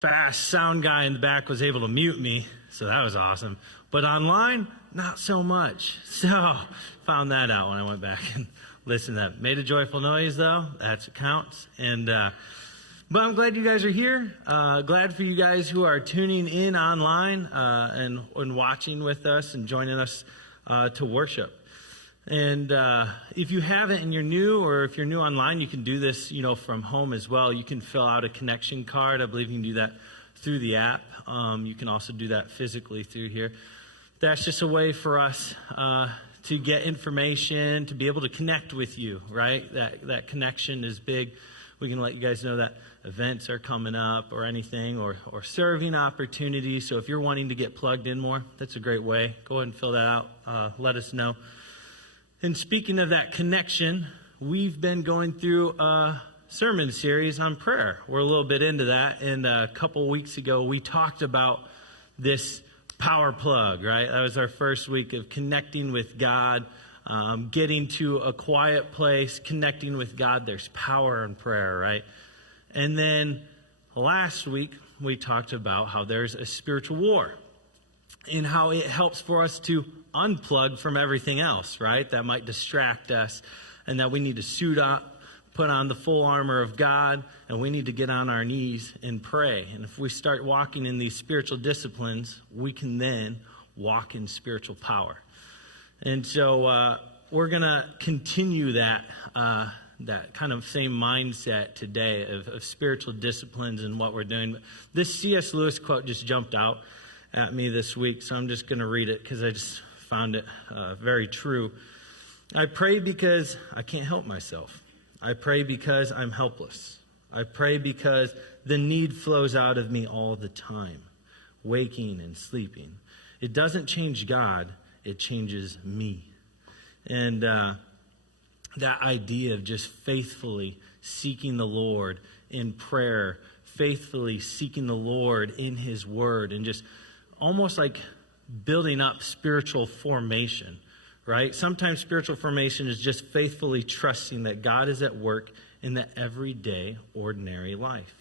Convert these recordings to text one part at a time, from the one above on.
fast sound guy in the back was able to mute me, so that was awesome. But online, not so much. So found that out when I went back and listened to that. Made a joyful noise, though. That's what counts. But I'm glad you guys are here. Glad for you guys who are tuning in online and watching with us and joining us to worship. And if you haven't and you're new, or if you're new online, you can do this, from home as well. You can fill out a connection card. I believe you can do that through the app. You can also do that physically through here. That's just a way for us to get information, to be able to connect with you, right? That connection is big. We can let you guys know that events are coming up or anything, or serving opportunities. So if you're wanting to get plugged in more, that's a great way. Go ahead and fill that out. Let us know. And speaking of that connection, we've been going through a sermon series on prayer. We're a little bit into that. And a couple weeks ago, we talked about this power plug, right? That was our first week of connecting with God, getting to a quiet place, connecting with God. There's power in prayer, right? And then last week, we talked about how there's a spiritual war and how it helps for us to unplug from everything else, right? That might distract us, and that we need to suit up, put on the full armor of God, and we need to get on our knees and pray. And if we start walking in these spiritual disciplines, we can then walk in spiritual power. And so we're going to continue that kind of same mindset today of spiritual disciplines and what we're doing. This C.S. Lewis quote just jumped out at me this week, so I'm just going to read it because I just found it very true. I pray because I can't help myself. I pray because I'm helpless. I pray because the need flows out of me all the time, waking and sleeping. It doesn't change God, it changes me. And that idea of just faithfully seeking the Lord in prayer, faithfully seeking the Lord in His Word, and just almost like building up spiritual formation, right? Sometimes spiritual formation is just faithfully trusting that God is at work in the everyday, ordinary life.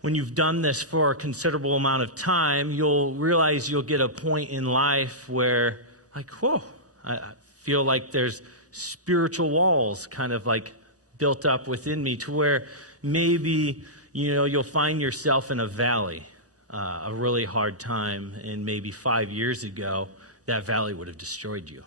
When you've done this for a considerable amount of time, you'll realize you'll get a point in life where, like, whoa, I feel like there's spiritual walls kind of like built up within me, to where maybe, you'll find yourself in a valley, a really hard time, and maybe 5 years ago, that valley would have destroyed you.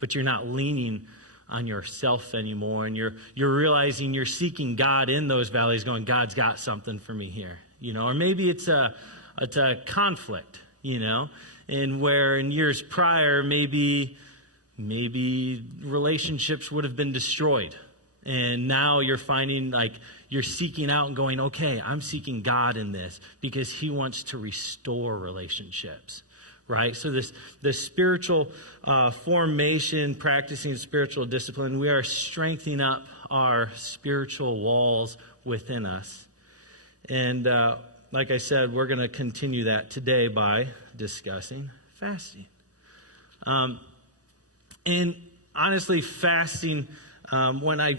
But you're not leaning on yourself anymore, and you're realizing you're seeking God in those valleys, going, God's got something for me here, or maybe it's a conflict, and where in years prior, maybe relationships would have been destroyed. And now you're finding like you're seeking out and going, okay, I'm seeking God in this because He wants to restore relationships, right? So this spiritual formation, practicing spiritual discipline, we are strengthening up our spiritual walls within us. And like I said, we're going to continue that today by discussing fasting. And honestly, fasting, when I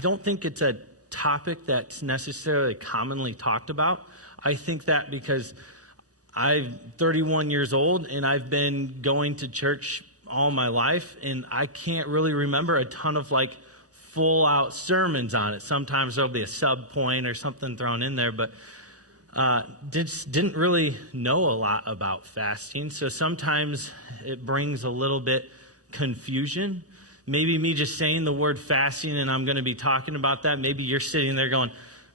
don't think it's a topic that's necessarily commonly talked about. I think that because I'm 31 years old and I've been going to church all my life, and I can't really remember a ton of like full out sermons on it. Sometimes there'll be a sub point or something thrown in there, but didn't really know a lot about fasting. So sometimes it brings a little bit confusion. Maybe me just saying the word fasting, and I'm going to be talking about that. Maybe you're sitting there going,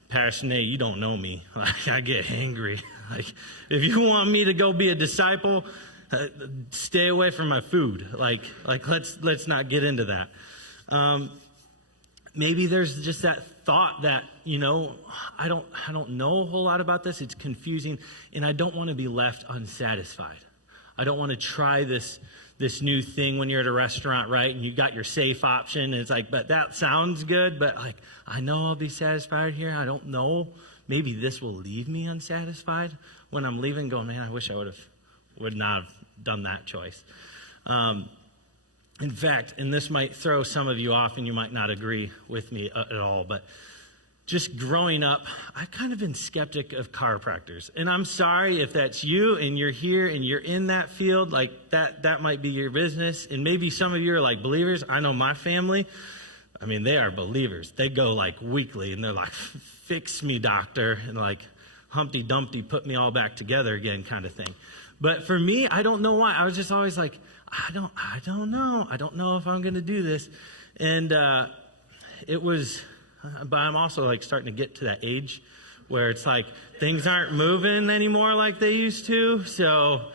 Pastor Nate, you don't know me. Like, I get angry. Like, if you want me to go be a disciple, stay away from my food. Like let's not get into that. Maybe there's just that thought that, I don't know a whole lot about this. It's confusing, and I don't want to be left unsatisfied. I don't want to try this new thing when you're at a restaurant, right? And you got your safe option, and it's like, but that sounds good, but like, I know I'll be satisfied here. I don't know. Maybe this will leave me unsatisfied when I'm leaving, going, man, I wish I would not have done that choice. In fact, and this might throw some of you off and you might not agree with me at all, but just growing up, I've kind of been skeptic of chiropractors. And I'm sorry if that's you and you're here and you're in that field, like that might be your business. And maybe some of you are like believers. I know my family, I mean, they are believers. They go like weekly and they're like, fix me, doctor. And like, Humpty Dumpty, put me all back together again kind of thing. But for me, I don't know why. I was just always like, I don't know. I don't know if I'm going to do this. And but I'm also like starting to get to that age where it's like things aren't moving anymore like they used to. So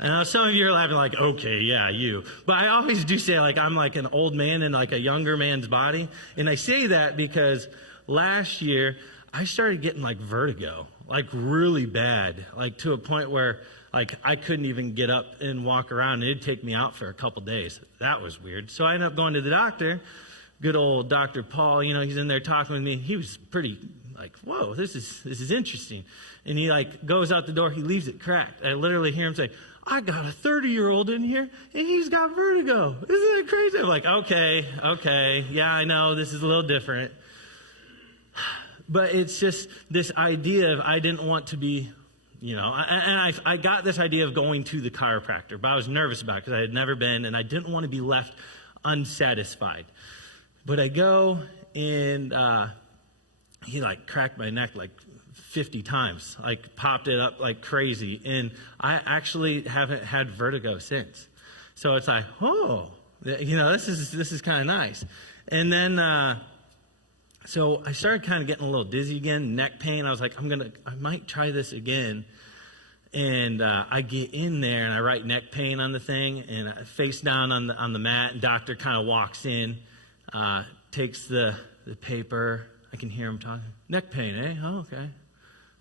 I know some of you are laughing like, okay, yeah, you. But I always do say like I'm like an old man in like a younger man's body. And I say that because last year I started getting like vertigo, like really bad, like to a point where like I couldn't even get up and walk around. It'd take me out for a couple days. That was weird. So I ended up going to the doctor. Good old Dr. Paul, he's in there talking with me. He was pretty like, whoa, this is interesting. And he like goes out the door. He leaves it cracked. I literally hear him say, I got a 30-year-old in here and he's got vertigo. Isn't that crazy? I'm like, okay. Yeah, I know this is a little different. But it's just this idea of I didn't want to be, I got this idea of going to the chiropractor, but I was nervous about it because I had never been and I didn't want to be left unsatisfied. But I go and he like cracked my neck like 50 times, like popped it up like crazy. And I actually haven't had vertigo since. So it's like, this is kind of nice. And then, so I started kind of getting a little dizzy again, neck pain. I was like, I might try this again. And I get in there and I write neck pain on the thing and I face down on the mat. And doctor kind of walks in. Takes the paper. I can hear him talking. Neck pain, eh? Oh, okay.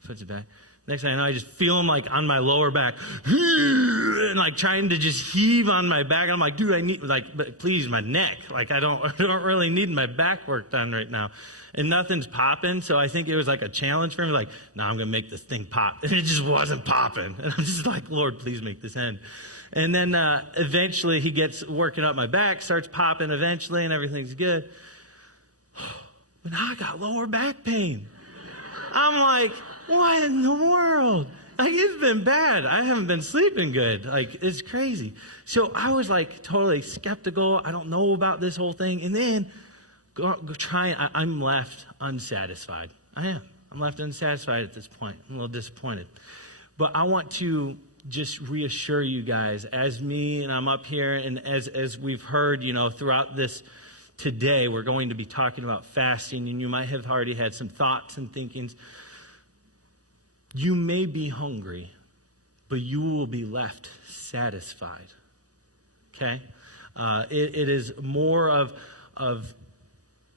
Puts it back. Next thing I know, I just feel him like on my lower back, and like trying to just heave on my back. And I'm like, dude, I need but please, my neck. Like I don't really need my back work done right now. And nothing's popping. So I think it was like a challenge for me. Like, no, I'm gonna make this thing pop. And it just wasn't popping. And I'm just like, Lord, please make this end. And then eventually he gets working up my back, starts popping eventually, and everything's good. But now I got lower back pain. I'm like, what in the world? Like, it's been bad. I haven't been sleeping good. Like, it's crazy. So I was like totally skeptical. I don't know about this whole thing. And then I'm left unsatisfied. I am. I'm left unsatisfied at this point. I'm a little disappointed. But I want to just reassure you guys, as me and I'm up here, and as we've heard, throughout this today, we're going to be talking about fasting, and you might have already had some thoughts and thinkings. You may be hungry, but you will be left satisfied. Okay? It is more of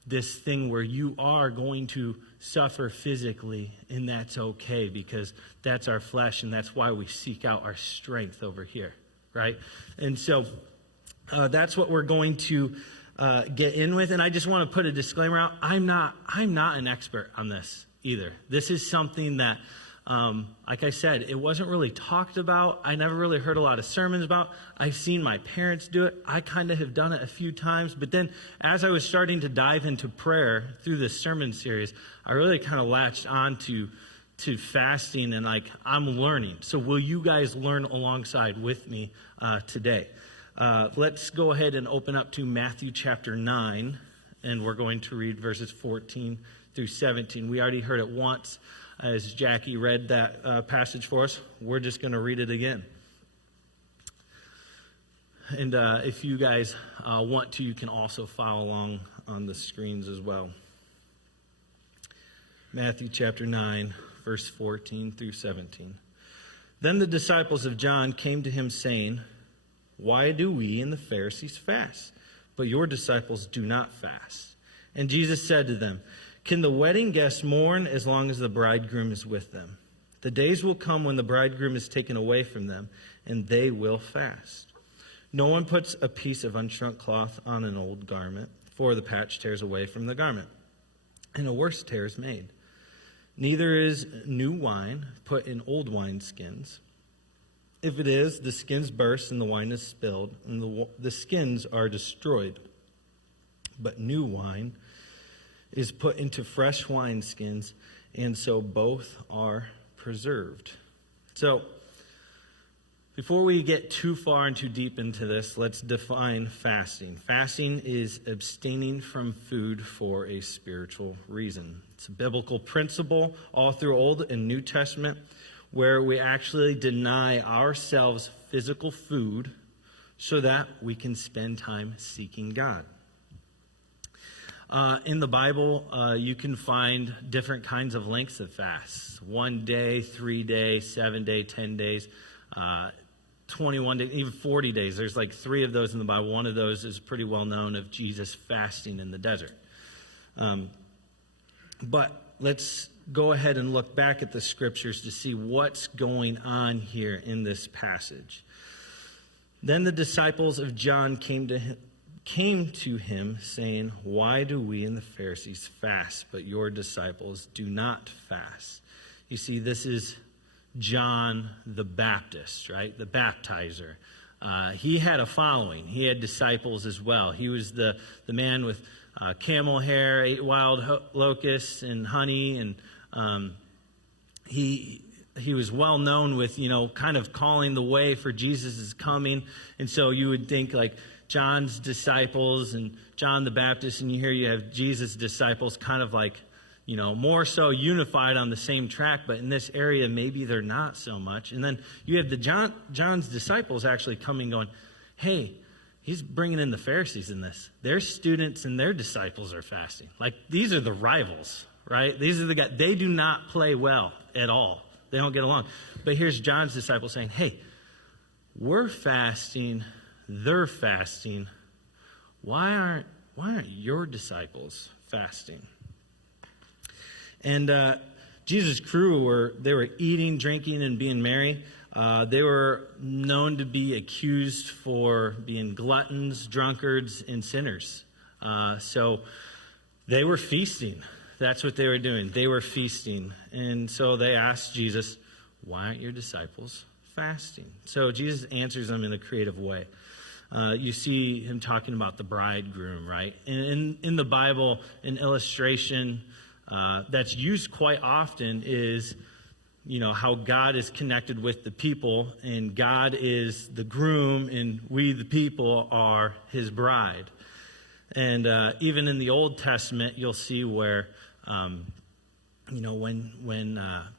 this thing where you are going to suffer physically, and that's okay because that's our flesh, and that's why we seek out our strength over here, right? And so that's what we're going to get in with. And I just want to put a disclaimer out. I'm not an expert on this either. This is something that, like I said, it wasn't really talked about. I never really heard a lot of sermons about. I've seen my parents do it. I kind of have done it a few times. But then as I was starting to dive into prayer through this sermon series, I really kind of latched on to fasting, and like I'm learning. So will you guys learn alongside with me today? Let's go ahead and open up to Matthew chapter 9, and we're going to read verses 14 through 17. We already heard it once as Jackie read that passage for us. We're just going to read it again. And if you guys want to, you can also follow along on the screens as well. Matthew chapter 9, verse 14 through 17. Then the disciples of John came to him saying, "Why do we and the Pharisees fast, but your disciples do not fast?" And Jesus said to them, "Can the wedding guests mourn as long as the bridegroom is with them? The days will come when the bridegroom is taken away from them, and they will fast. No one puts a piece of unshrunk cloth on an old garment, for the patch tears away from the garment, and a worse tear is made. Neither is new wine put in old wineskins. If it is, the skins burst and the wine is spilled, and the skins are destroyed. But new wine is put into fresh wineskins, and so both are preserved. So, before we get too far and too deep into this, let's define fasting. Fasting is abstaining from food for a spiritual reason. It's a biblical principle all through Old and New Testament where we actually deny ourselves physical food so that we can spend time seeking God. In the Bible, you can find different kinds of lengths of fasts. 1 day, 3 days, 7 days, 10 days, 21 days, even 40 days. There's like 3 of those in the Bible. One of those is pretty well known of Jesus fasting in the desert. But let's go ahead and look back at the scriptures to see what's going on here in this passage. Then the disciples of John came to him saying, "Why do we and the Pharisees fast, but your disciples do not fast?" You see, this is John the Baptist, right? The baptizer. He had a following. He had disciples as well. He was the man with camel hair, ate wild locusts and honey, and he was well known with, kind of calling the way for Jesus' coming. And so you would think like John's disciples and John the Baptist, and you have Jesus' disciples kind of like, more so unified on the same track, but in this area, maybe they're not so much. And then you have John's disciples actually coming going, hey, he's bringing in the Pharisees in this. Their students and their disciples are fasting. Like, these are the rivals, right? These are the guys. They do not play well at all. They don't get along. But here's John's disciples saying, hey, we're fasting. They're fasting. Why aren't your disciples fasting? And Jesus' crew were eating, drinking, and being merry. They were known to be accused for being gluttons, drunkards, and sinners. So they were feasting. That's what they were doing. They were feasting. And so they asked Jesus, why aren't your disciples fasting? So Jesus answers them in a creative way. You see him talking about the bridegroom, right? And in the Bible, an illustration that's used quite often is, how God is connected with the people, and God is the groom, and we, the people, are his bride. And even in the Old Testament, you'll see where, when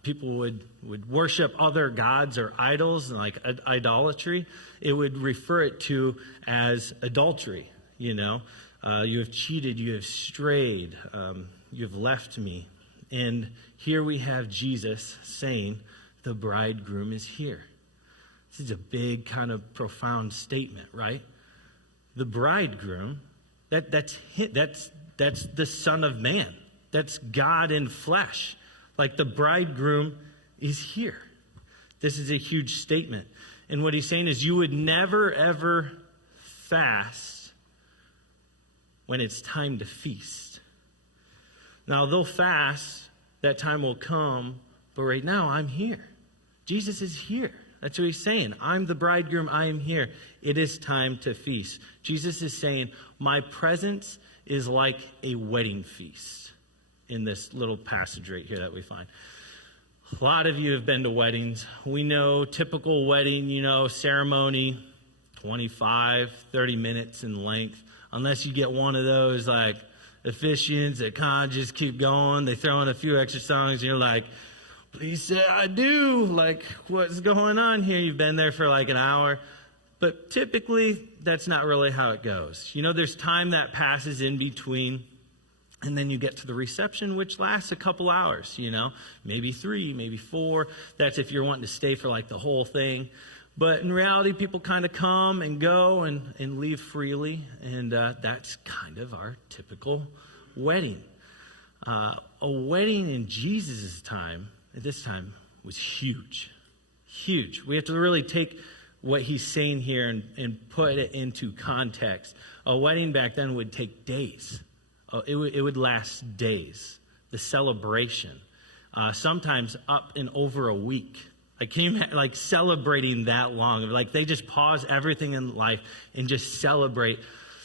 people would worship other gods or idols, like idolatry, it would refer it to as adultery. You have cheated, you have strayed, you've left me. And here we have Jesus saying, the bridegroom is here. This is a big kind of profound statement, right? The bridegroom, that's the Son of Man. That's God in flesh. Like, the bridegroom is here. This is a huge statement. And what he's saying is you would never, ever fast when it's time to feast. Now, they'll fast. That time will come. But right now, I'm here. Jesus is here. That's what he's saying. I'm the bridegroom. I am here. It is time to feast. Jesus is saying, my presence is like a wedding feast in this little passage right here that we find. A lot of you have been to weddings. We know typical wedding, ceremony, 25, 30 minutes in length. Unless you get one of those like officiants that kind of just keep going. They throw in a few extra songs and you're like, please say I do. Like, what's going on here? You've been there for like an hour. But typically, that's not really how it goes. There's time that passes in between. And then you get to the reception, which lasts a couple hours, maybe 3, maybe 4. That's if you're wanting to stay for like the whole thing. But in reality, people kind of come and go and leave freely. And that's kind of our typical wedding. A wedding in Jesus' time, at this time, was huge. Huge. We have to really take what he's saying here and put it into context. A wedding back then would take days. It would last days. The celebration, sometimes up and over a week. Like celebrating that long. Like, they just pause everything in life and just celebrate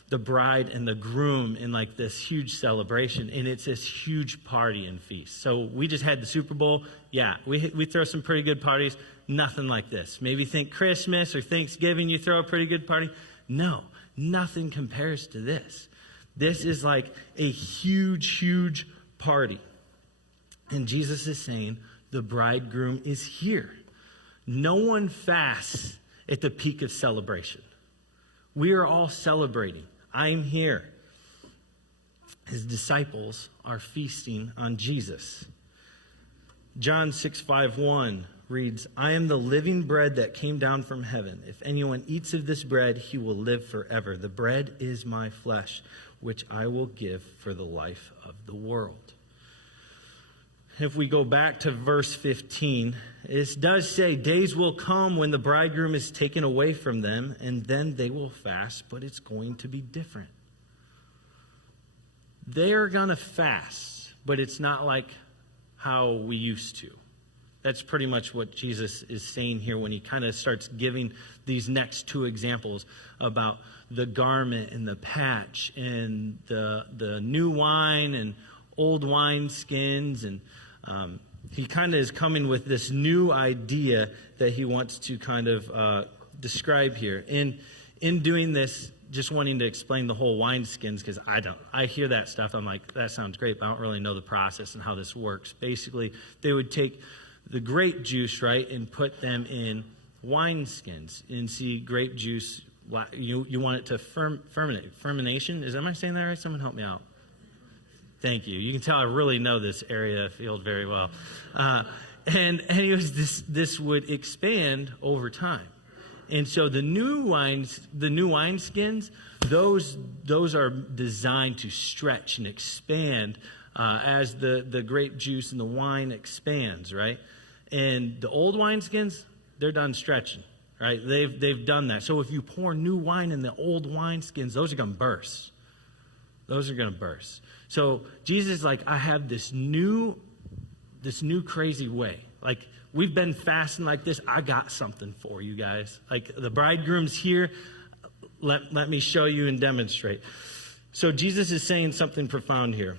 the bride and the groom in like this huge celebration, and it's this huge party and feast. So we just had the Super Bowl. Yeah, we throw some pretty good parties. Nothing like this. Maybe think Christmas or Thanksgiving, you throw a pretty good party. No, nothing compares to this. This is like a huge, huge party. And Jesus is saying the bridegroom is here. No one fasts at the peak of celebration. We are all celebrating. I'm here. His disciples are feasting on Jesus. John 6:5-1 reads, I am the living bread that came down from heaven. If anyone eats of this bread, he will live forever. The bread is my flesh, which I will give for the life of the world. If we go back to verse 15, it does say, days will come when the bridegroom is taken away from them, and then they will fast, but it's going to be different. They are going to fast, but it's not like how we used to. That's pretty much what Jesus is saying here when he kind of starts giving these next two examples about the garment and the patch and the new wine and old wine skins. And he kind of is coming with this new idea that he wants to kind of describe here. And in doing this, just wanting to explain the whole wine skins, because I hear that stuff, I'm like, that sounds great, but I don't really know the process and how this works. Basically, they would take the grape juice, right, and put them in wine skins. And see, grape juice, you want it to fermentate. Fermentation, am I saying that right? Someone help me out. Thank you. You can tell I really know this area field very well. And anyways, this would expand over time. And so the new wine skins, those are designed to stretch and expand as the grape juice and the wine expands, right? And the old wine skins, they're done stretching, right? They've done that. So if you pour new wine in the old wine skins, those are going to burst. Those are going to burst. So Jesus is like, I have this new crazy way. Like, we've been fasting like this. I got something for you guys. Like, the bridegroom's here. Let me show you and demonstrate. So Jesus is saying something profound here.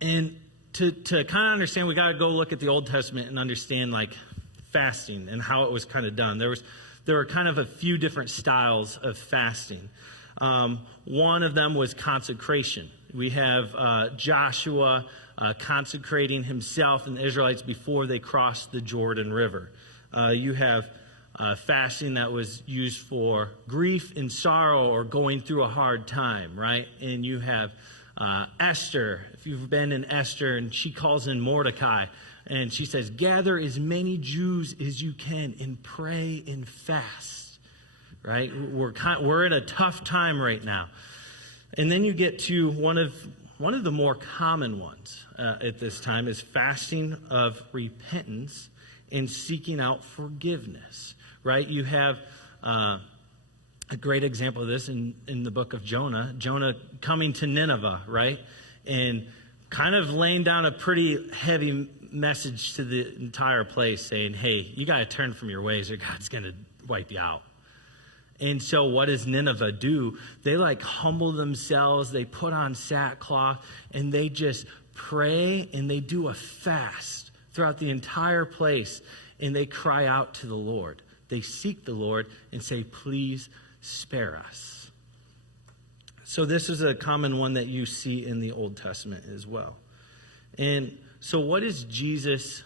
And to kind of understand, we got to go look at the Old Testament and understand like fasting and how it was kind of done. There were kind of a few different styles of fasting. One of them was consecration. We have Joshua consecrating himself and the Israelites before they crossed the Jordan River. You have fasting that was used for grief and sorrow or going through a hard time, right? And you have Esther, if you've been in Esther, and she calls in Mordecai, and she says, gather as many Jews as you can and pray and fast, right? We're in a tough time right now. And then you get to one of the more common ones at this time is fasting of repentance and seeking out forgiveness, right? You have a great example of this in the book of Jonah. Jonah coming to Nineveh, right? And kind of laying down a pretty heavy message to the entire place saying, hey, you got to turn from your ways or God's going to wipe you out. And so what does Nineveh do? They like humble themselves. They put on sackcloth and they just pray and they do a fast throughout the entire place. And they cry out to the Lord. They seek the Lord and say, please spare us. So this is a common one that you see in the Old Testament as well. And so what is Jesus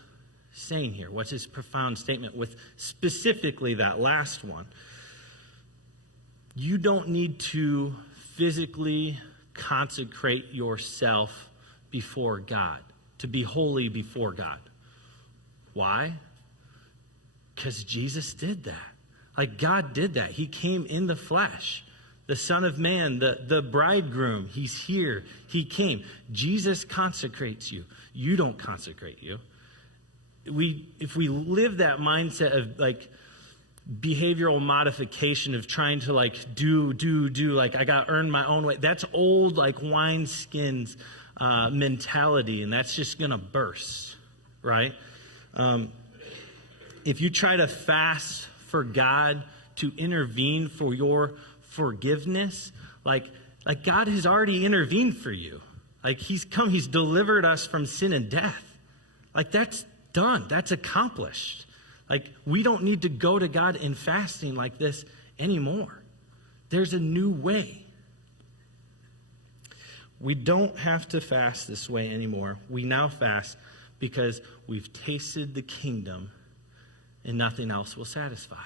saying here? What's his profound statement with specifically that last one? You don't need to physically consecrate yourself before God, to be holy before God. Why? Because Jesus did that. Like, God did that. He came in the flesh. The Son of Man, the bridegroom, he's here. He came. Jesus consecrates you. You don't consecrate you. If we live that mindset of like behavioral modification of trying to like do, like I got to earn my own way, that's old like wineskins mentality, and that's just going to burst, right? If you try to fast for God to intervene for your forgiveness, Like God has already intervened for you. Like he's come, he's delivered us from sin and death. Like that's done, that's accomplished. Like we don't need to go to God in fasting like this anymore. There's a new way. We don't have to fast this way anymore. We now fast because we've tasted the kingdom and nothing else will satisfy.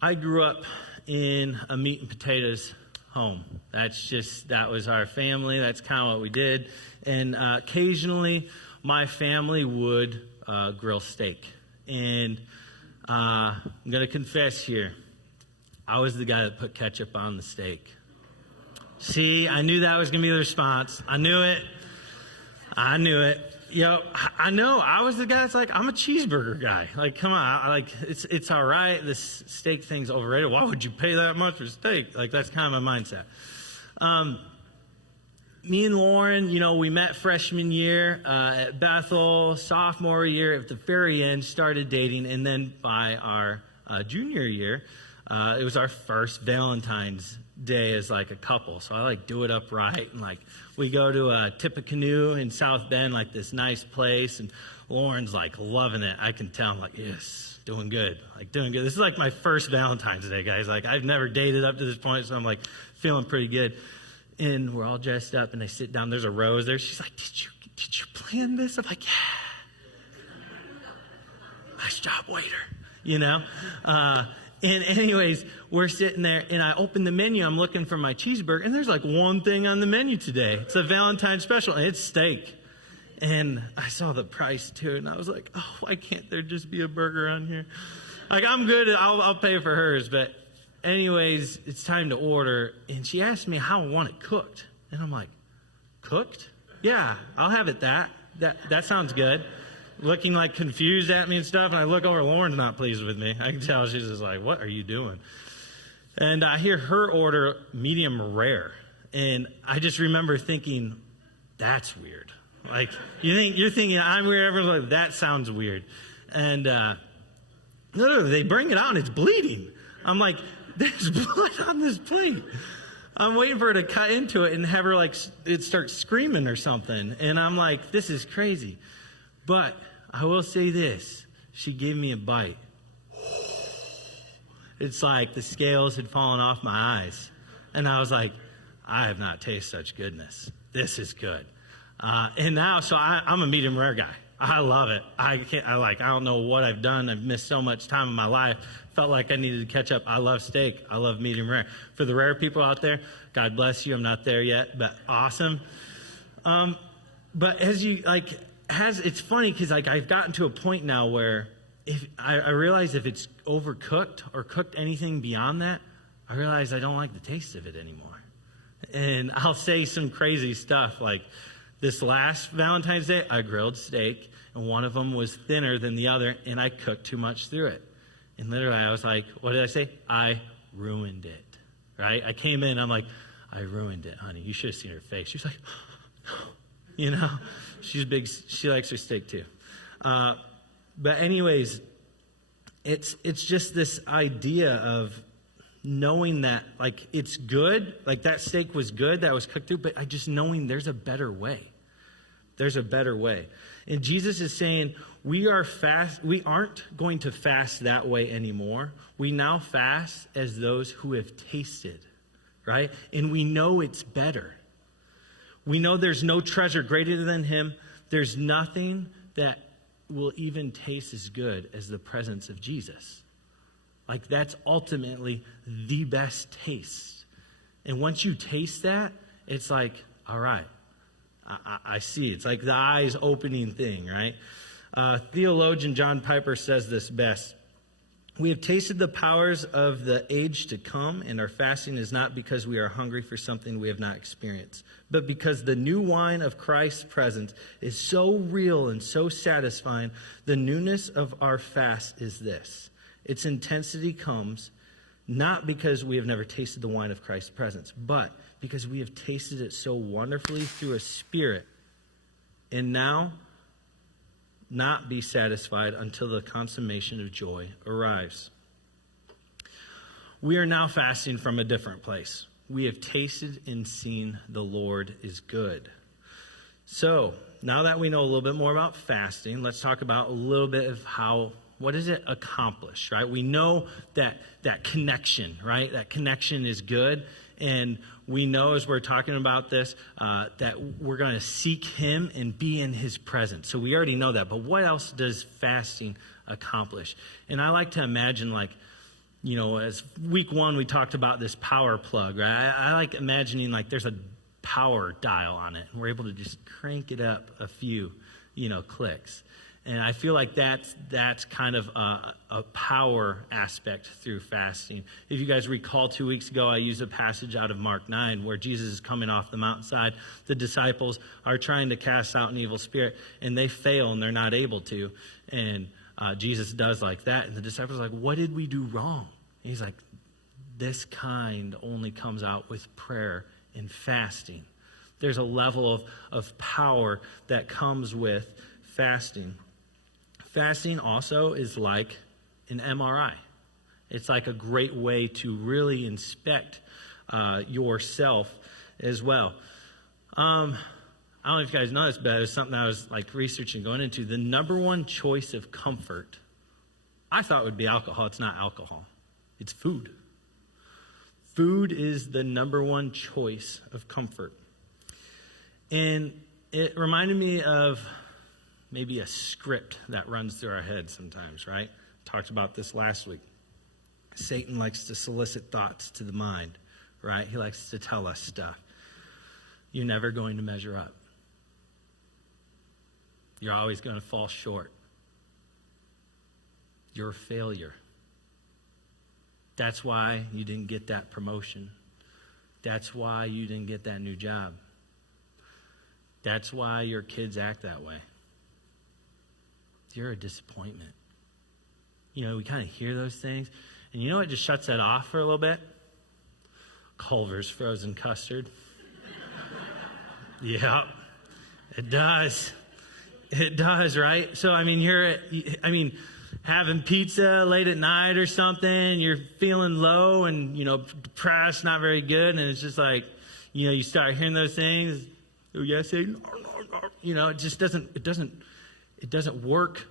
I grew up in a meat and potatoes home. That was our family. That's kind of what we did. And occasionally my family would grill steak. And I'm going to confess here, I was the guy that put ketchup on the steak. See, I knew that was going to be the response. I knew it. I know. I was the guy that's like, I'm a cheeseburger guy. Like, come on. It's all right. This steak thing's overrated. Why would you pay that much for steak? Like, that's kind of my mindset. Me and Lauren, we met freshman year at Bethel, sophomore year at the very end, started dating. And then by our junior year, it was our first Valentine's Day as like a couple. So I do it up right. And we go to Tippecanoe in South Bend, this nice place. And Lauren's loving it. I can tell. I'm yes, doing good. Doing good. This is my first Valentine's Day, guys. I've never dated up to this point. So I'm feeling pretty good. And we're all dressed up and I sit down. There's a rose there. She's like, did you plan this? I'm like, yeah. Nice job, waiter. And anyways, we're sitting there, and I open the menu. I'm looking for my cheeseburger, and there's one thing on the menu today. It's a Valentine's special, and it's steak. And I saw the price, too, and I was like, oh, why can't there just be a burger on here? I'm good. I'll pay for hers. But anyways, it's time to order, and she asked me how I want it cooked. And I'm like, cooked? Yeah, I'll have it that sounds good. Looking confused at me and stuff, and I look over, Lauren's not pleased with me. I can tell she's just what are you doing? And I hear her order medium rare, and I just remember thinking, that's weird. You're thinking I'm weird, everyone's like, that sounds weird. And literally, they bring it out and it's bleeding. I'm like, there's blood on this plate. I'm waiting for her to cut into it and have her it start screaming or something. And I'm like, this is crazy. But I will say this, she gave me a bite. It's the scales had fallen off my eyes. And I was like, I have not tasted such goodness. This is good. And now, I'm a medium rare guy. I love it. I don't know what I've done. I've missed so much time in my life. Felt like I needed to catch up. I love steak. I love medium rare. For the rare people out there, God bless you. I'm not there yet, but awesome. But as you it's funny because I've gotten to a point now where if I realize if it's overcooked or cooked anything beyond that, I realize I don't like the taste of it anymore. And I'll say some crazy stuff this last Valentine's Day, I grilled steak and one of them was thinner than the other and I cooked too much through it. And literally I was like, what did I say? I ruined it, right? I came in, I'm like, I ruined it, honey. You should have seen her face. She's like, she's big. She likes her steak too. But anyways, it's just this idea of knowing that it's good, that steak was good, that was cooked through, but I just knowing there's a better way. There's a better way. And Jesus is saying we aren't going to fast that way anymore. We now fast as those who have tasted, right? And we know it's better. We know there's no treasure greater than him. There's nothing that will even taste as good as the presence of Jesus. That's ultimately the best taste. And once you taste that, it's all right, I see. It's the eyes opening thing, right? Theologian John Piper says this best. We have tasted the powers of the age to come, and our fasting is not because we are hungry for something we have not experienced, but because the new wine of Christ's presence is so real and so satisfying. The newness of our fast is this. Its intensity comes not because we have never tasted the wine of Christ's presence, but because we have tasted it so wonderfully through a spirit, and now not be satisfied until the consummation of joy arrives. we are now fasting from a different place. We have tasted and seen the Lord is good. So now that we know a little bit more about fasting, let's talk about a little bit of what does it accomplish, right? We know that connection, right? That connection is good. And we know as we're talking about this, that we're going to seek him and be in his presence. So we already know that. But what else does fasting accomplish? And I like to imagine, like, as week 1, we talked about this power plug, right? I like imagining like there's a power dial on it. And we're able to just crank it up a few, clicks. And I feel like that's kind of a power aspect through fasting. If you guys recall 2 weeks ago, I used a passage out of Mark 9 where Jesus is coming off the mountainside. The disciples are trying to cast out an evil spirit, and they fail, and they're not able to. And Jesus does like that. And the disciples are like, what did we do wrong? And he's like, this kind only comes out with prayer and fasting. There's a level of power that comes with fasting. Fasting also is like an MRI. It's like a great way to really inspect yourself as well. I don't know if you guys know this, but it was something I was like researching going into. The number one choice of comfort, I thought would be alcohol. It's not alcohol. It's food. Food is the number one choice of comfort. And it reminded me of maybe a script that runs through our head sometimes, right? Talked about this last week. Satan likes to solicit thoughts to the mind, right? He likes to tell us stuff. You're never going to measure up. You're always going to fall short. You're a failure. That's why you didn't get that promotion. That's why you didn't get that new job. That's why your kids act that way. You're a disappointment. We kind of hear those things. And you know what just shuts that off for a little bit? Culver's frozen custard. Yeah, it does. It does, right? So, having pizza late at night or something, you're feeling low and, depressed, not very good. And it's just like, you start hearing those things. Oh, yes, Satan. It just doesn't work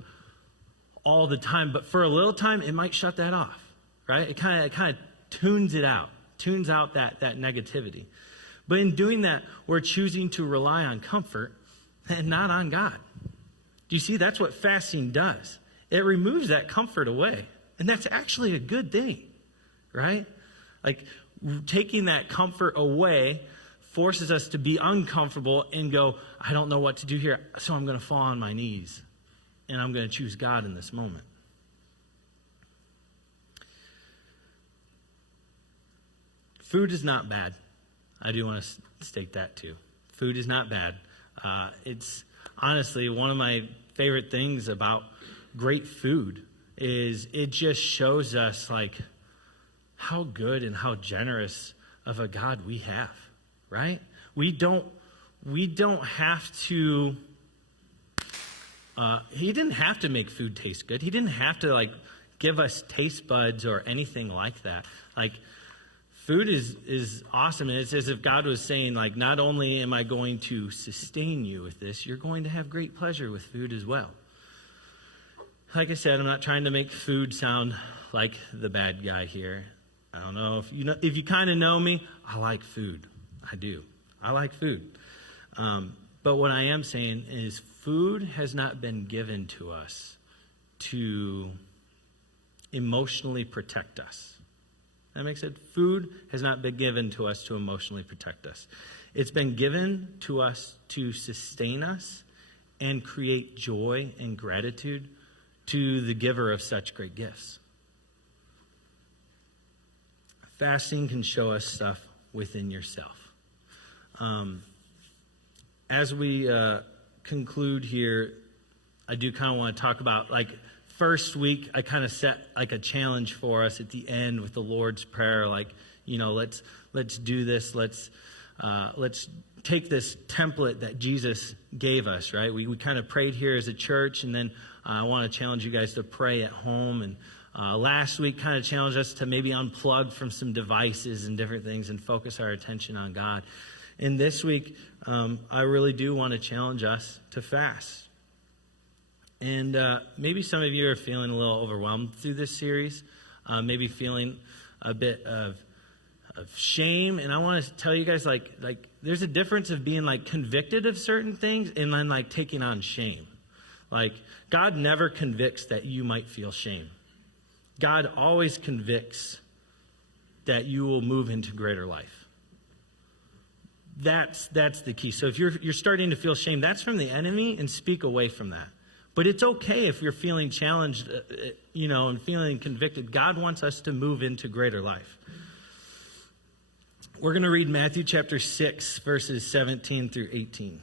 all the time. But for a little time, it might shut that off, right? It kind of tunes it out, tunes out that negativity. But in doing that, we're choosing to rely on comfort and not on God. Do you see? That's what fasting does. It removes that comfort away. And that's actually a good thing, right? Like taking that comfort away forces us to be uncomfortable and go, I don't know what to do here, so I'm going to fall on my knees. And I'm going to choose God in this moment. Food is not bad. I do want to state that too. Food is not bad. It's honestly one of my favorite things about great food is it just shows us like how good and how generous of a God we have, right? We don't have to he didn't have to make food taste good. He didn't have to like give us taste buds or anything like that. Like food is awesome. And it's as if God was saying, like, not only am I going to sustain you with this, you're going to have great pleasure with food as well. Like I said, I'm not trying to make food sound like the bad guy here. I don't know if you kind of know me. I like food. I do. I like food. But what I am saying is food has not been given to us to emotionally protect us. That makes sense? Food has not been given to us to emotionally protect us. It's been given to us to sustain us and create joy and gratitude to the giver of such great gifts. Fasting can show us stuff within yourself. As we conclude here, I do kind of want to talk about, like, first week, I kind of set like a challenge for us at the end with the Lord's Prayer. Like, let's do this. Let's take this template that Jesus gave us, right? We kind of prayed here as a church, and then I want to challenge you guys to pray at home. And Last week kind of challenged us to maybe unplug from some devices and different things and focus our attention on God. And this week, I really do want to challenge us to fast. And maybe some of you are feeling a little overwhelmed through this series, maybe feeling a bit of shame. And I want to tell you guys, like there's a difference of being like convicted of certain things and then like taking on shame. Like God never convicts that you might feel shame. God always convicts that you will move into greater life. That's the key. So if you're starting to feel shame, that's from the enemy, and speak away from that. But it's okay if you're feeling challenged, and feeling convicted. God wants us to move into greater life. We're going to read Matthew chapter 6, verses 17 through 18.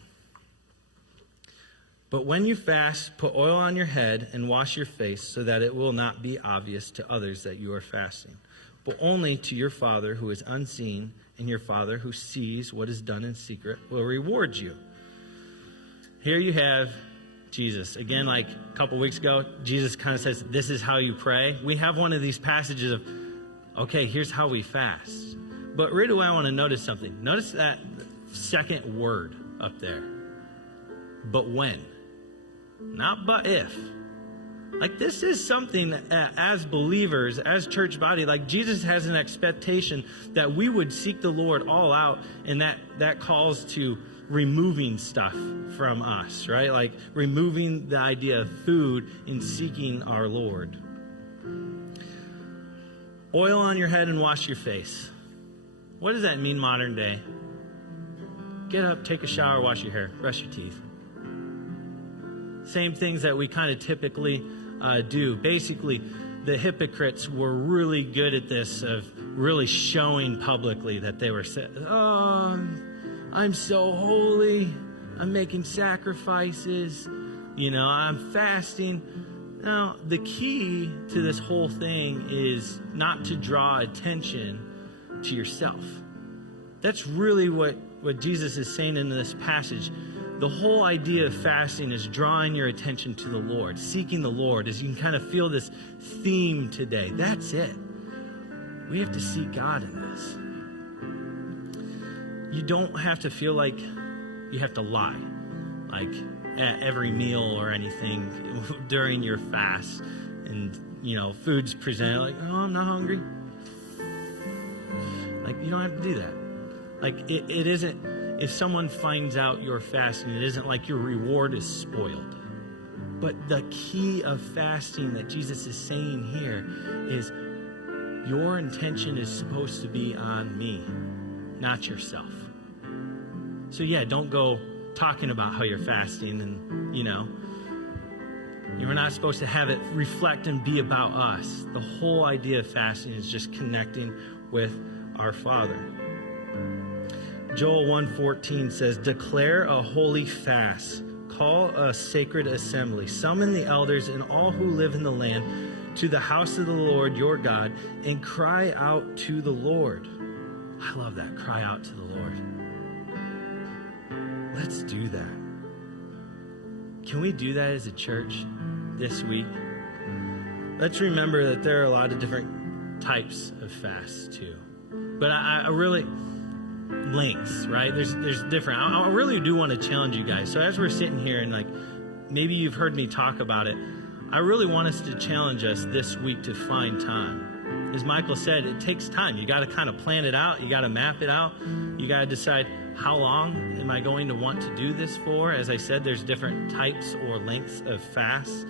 But when you fast, put oil on your head and wash your face so that it will not be obvious to others that you are fasting, but only to your Father who is unseen, and your Father who sees what is done in secret will reward you. Here you have Jesus. Again, like a couple weeks ago, Jesus kind of says, this is how you pray. We have one of these passages of, okay, here's how we fast. But right away, I want to notice something. Notice that second word up there. But when. Not but if. Like this is something that as believers, as church body, like Jesus has an expectation that we would seek the Lord all out, and that calls to removing stuff from us, right? Like removing the idea of food and seeking our Lord. Oil on your head and wash your face. What does that mean modern day? Get up, take a shower, wash your hair, brush your teeth. Same things that we kind of typically do. Basically, the hypocrites were really good at this, of really showing publicly that they were, I'm so holy. I'm making sacrifices. I'm fasting. Now, the key to this whole thing is not to draw attention to yourself. That's really what Jesus is saying in this passage. The whole idea of fasting is drawing your attention to the Lord, seeking the Lord, as you can kind of feel this theme today. That's it. We have to seek God in this. You don't have to feel like you have to lie, like at every meal or anything during your fast. And, food's presented like, oh, I'm not hungry. Like, you don't have to do that. Like, it isn't, if someone finds out you're fasting, it isn't like your reward is spoiled. But the key of fasting that Jesus is saying here is your intention is supposed to be on me, not yourself. So yeah, don't go talking about how you're fasting and, you're not supposed to have it reflect and be about us. The whole idea of fasting is just connecting with our Father. Joel 1:14 says, declare a holy fast, call a sacred assembly, summon the elders and all who live in the land to the house of the Lord your God, and cry out to the Lord. I love that, cry out to the Lord. Let's do that. Can we do that as a church this week? Let's remember that there are a lot of different types of fasts too. But I really... lengths, right? There's different. I really do want to challenge you guys. So as we're sitting here and like maybe you've heard me talk about it, I really want us to challenge us this week to find time. As Michael said, it takes time. You got to kind of plan it out. You got to map it out. You got to decide, how long am I going to want to do this for? As I said, there's different types or lengths of fasts.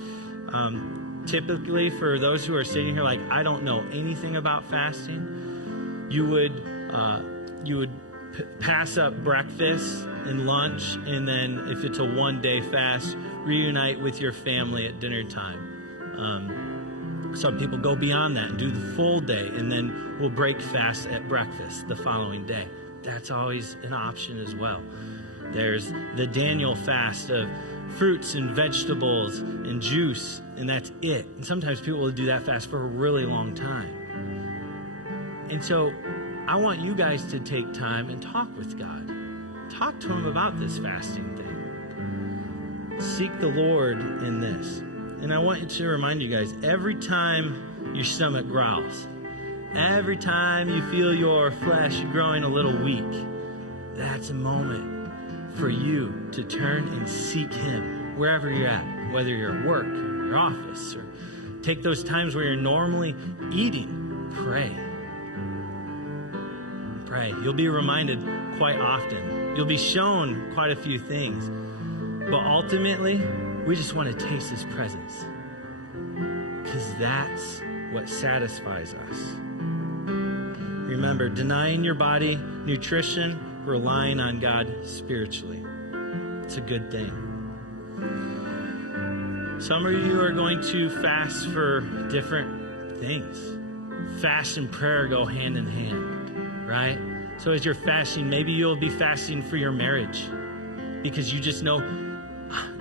Typically, for those who are sitting here like, I don't know anything about fasting, you would pass up breakfast and lunch, and then if it's a one-day fast, reunite with your family at dinner time. Some people go beyond that and do the full day, and then we'll break fast at breakfast the following day. That's always an option as well. There's the Daniel fast of fruits and vegetables and juice, and that's it. And sometimes people will do that fast for a really long time. And so I want you guys to take time and talk with God. Talk to Him about this fasting thing. Seek the Lord in this. And I want to remind you guys, every time your stomach growls. Every time you feel your flesh growing a little weak, that's a moment for you to turn and seek Him wherever you're at, whether you're at work, your office, or take those times where you're normally eating. Pray. Pray. You'll be reminded quite often. You'll be shown quite a few things. But ultimately, we just want to taste His presence, because that's what satisfies us. Remember, denying your body nutrition, relying on God spiritually. It's a good thing. Some of you are going to fast for different things. Fast and prayer go hand in hand, right? So as you're fasting, maybe you'll be fasting for your marriage, because you just know,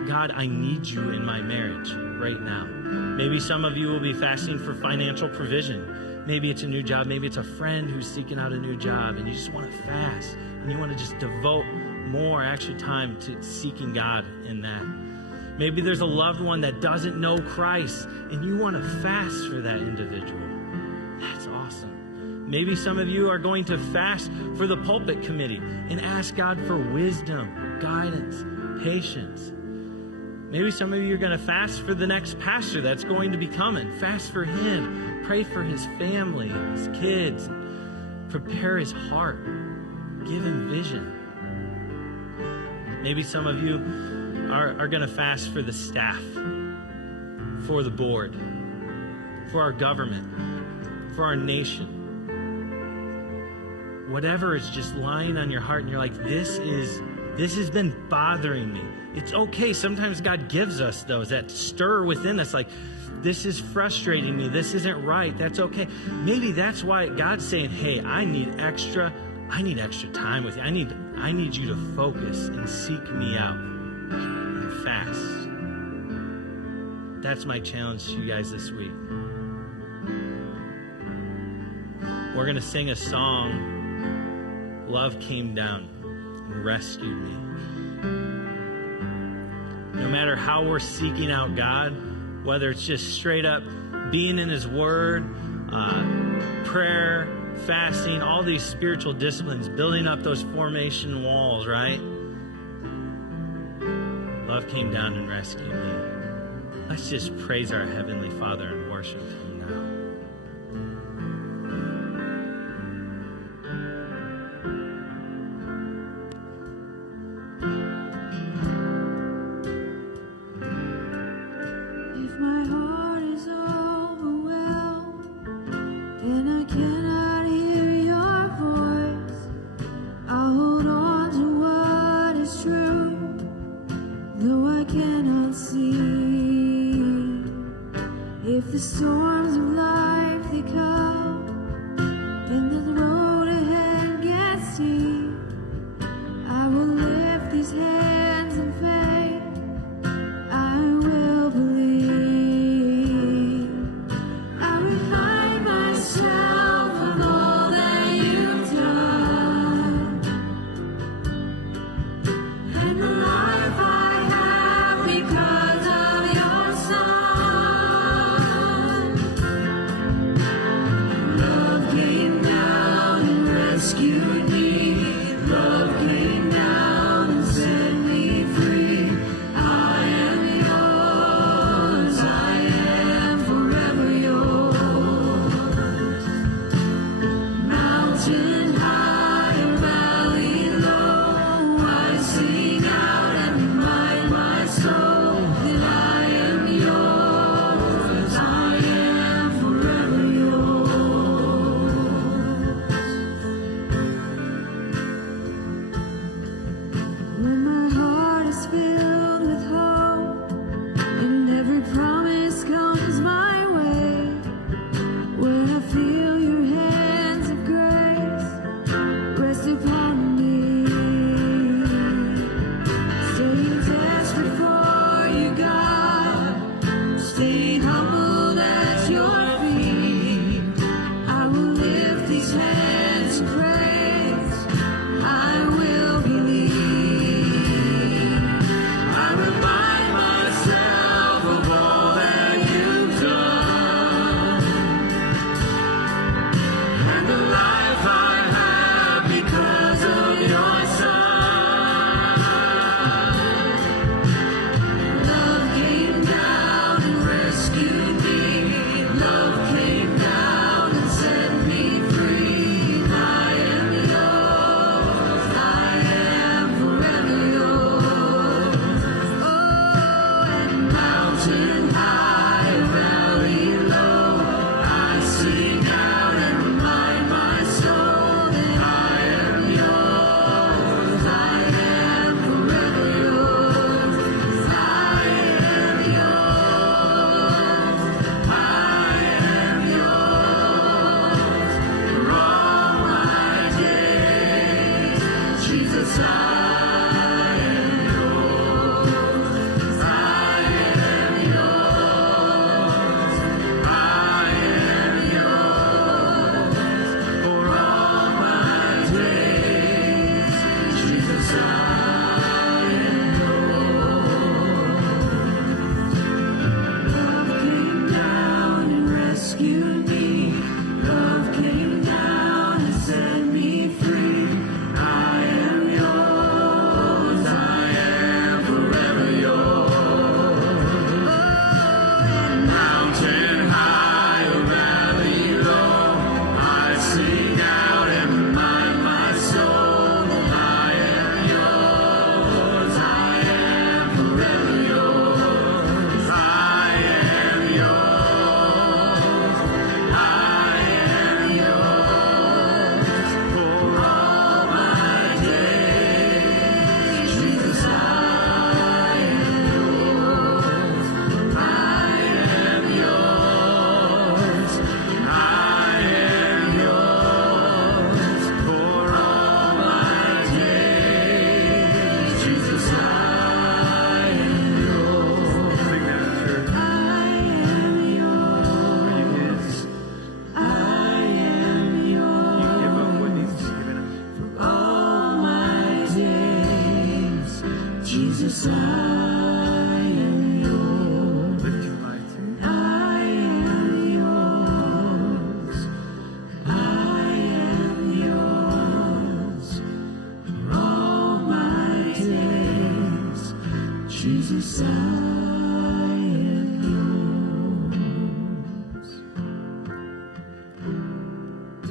God, I need you in my marriage right now. Maybe some of you will be fasting for financial provision. Maybe it's a new job. Maybe it's a friend who's seeking out a new job, and you just want to fast, and you want to just devote more actually time to seeking God in that. Maybe there's a loved one that doesn't know Christ, and you want to fast for that individual. That's awesome. Maybe some of you are going to fast for the pulpit committee and ask God for wisdom, guidance, patience. Maybe some of you are going to fast for the next pastor that's going to be coming. Fast for him. Pray for his family, his kids. Prepare his heart. Give him vision. Maybe some of you are going to fast for the staff, for the board, for our government, for our nation. Whatever is just lying on your heart and you're like, this has been bothering me. It's okay. Sometimes God gives us those that stir within us, like, this is frustrating me. This isn't right. That's okay. Maybe that's why God's saying, hey, I need extra time with you. I need you to focus and seek me out and fast. That's my challenge to you guys this week. We're going to sing a song, Love Came Down and Rescued Me. No matter how we're seeking out God, whether it's just straight up being in His Word, prayer, fasting, all these spiritual disciplines, building up those formation walls, right? Love came down and rescued me. Let's just praise our Heavenly Father and worship Him now.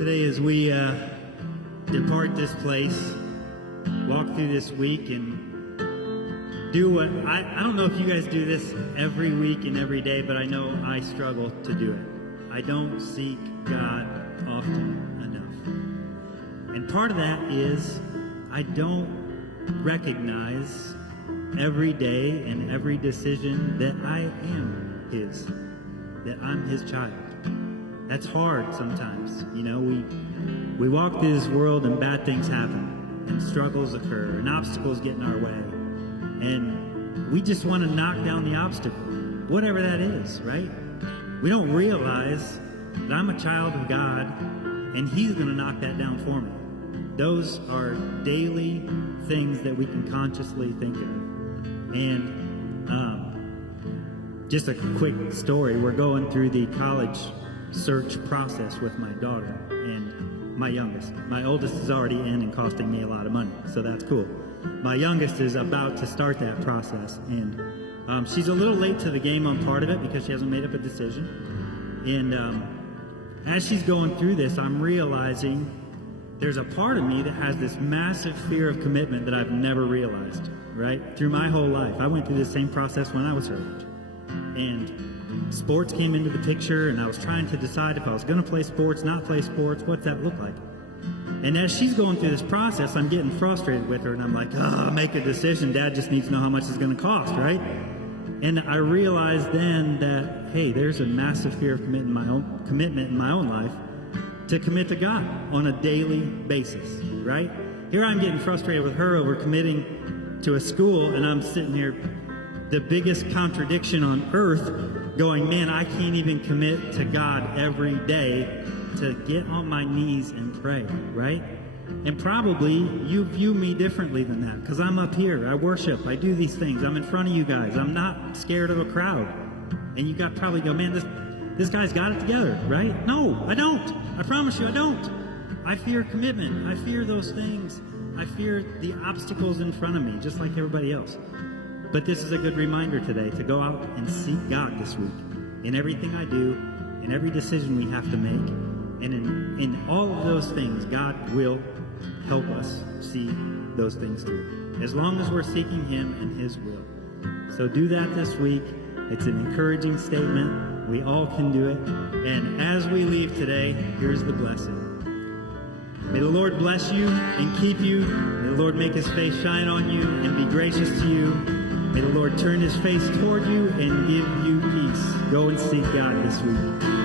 Today, as we depart this place, walk through this week, and do what I don't know if you guys do this every week and every day, but I know I struggle to do it. I don't seek God often enough. And part of that is I don't recognize every day and every decision that I am His, that I'm His child. That's hard sometimes. You know, we walk through this world and bad things happen, and struggles occur, and obstacles get in our way. And we just want to knock down the obstacle, whatever that is, right? We don't realize that I'm a child of God, and He's going to knock that down for me. Those are daily things that we can consciously think of. And just a quick story. We're going through the college search process with my daughter and my youngest. My oldest is already in and costing me a lot of money, so that's cool. My youngest is about to start that process, and she's a little late to the game on part of it because she hasn't made up a decision. And as she's going through this, I'm realizing there's a part of me that has this massive fear of commitment that I've never realized, right? Through my whole life. I went through the same process when I was her age. And sports came into the picture, and I was trying to decide if I was going to play sports, not play sports, what's that look like? And as she's going through this process, I'm getting frustrated with her, and I'm like, make a decision. Dad just needs to know how much it's going to cost, right? And I realized then that, hey, there's a massive fear of commitment in my own life to commit to God on a daily basis, right? Here I'm getting frustrated with her over committing to a school, and I'm sitting here, the biggest contradiction on earth, going, man, I can't even commit to God every day to get on my knees and pray, right? And probably you view me differently than that, because I'm up here, I worship, I do these things, I'm in front of you guys, I'm not scared of a crowd. And you got probably go, man, this guy's got it together, right? No, I don't. I promise you, I don't. I fear commitment. I fear those things. I fear the obstacles in front of me, just like everybody else. But this is a good reminder today to go out and seek God this week in everything I do, in every decision we have to make. And in all of those things, God will help us see those things through, as long as we're seeking Him and His will. So do that this week. It's an encouraging statement. We all can do it. And as we leave today, here's the blessing. May the Lord bless you and keep you. May the Lord make His face shine on you and be gracious to you. May the Lord turn His face toward you and give you peace. Go and seek God this week.